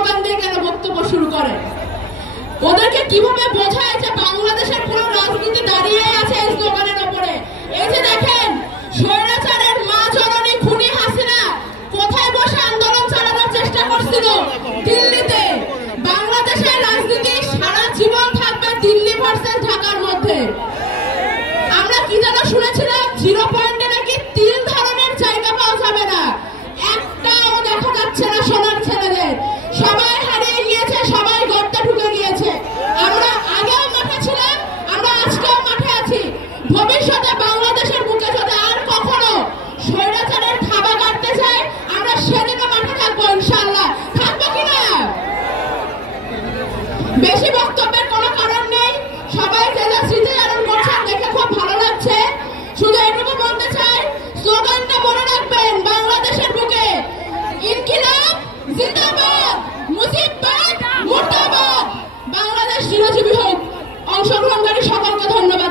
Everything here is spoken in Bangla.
স্লোগান দিয়ে কেন বক্তব্য শুরু করে? ওদেরকে কিভাবে বোঝায় যে বাংলাদেশের পুরো রাজনীতি দাঁড়িয়ে আছে এই স্লোগানের উপরে? এই যে দেখেন, স্বৈরাচারের মা জননী খুনি হাসিনা কোথায় বসে আন্দোলন চালানোর চেষ্টা করছিল? দিল্লিতে। বাংলাদেশের রাজনীতি সারা জীবন থাকবে দিল্লি ভার্সেস ঢাকার মধ্যে। আমরা কি যেন শুনেছিলাম, 0 পয়েন্টে নাকি 3 ধরনের জায়গা পাওয়া যাবে না। একটাও দেখা যাচ্ছে না সোনার ছেলেদের। সবাই হারিয়ে গিয়েছে, সবাই গর্তে ঢুকে গিয়েছে। আমরা আগেও মাঠে ছিলাম, আমরা আজকেও মাঠে আছি। ভবিষ্যতে বাংলাদেশের বুকে যদি আর কখনো স্বৈরাচারের থাবা কাটতে চায়, আমরা সেদিনও মাঠে থাকবো ইনশাআল্লাহ। থাকবো কিনা? বেশি বক্তব্যের কোনো কারণ নেই। সবাই জেলা স্মৃতি চারণ করছেন, দেখে খুব ভালো লাগছে। শুধু এটুকু বলতে চাই, স্লোগানটা মনে রাখবেন, বাংলাদেশের বুকে ইনকিলাব জিন্দাবাদ, মুজিববাদ মুর্দাবাদ, বাংলাদেশ চিরজীবী হোক। অংশগ্রহণকারী সকলকে ধন্যবাদ।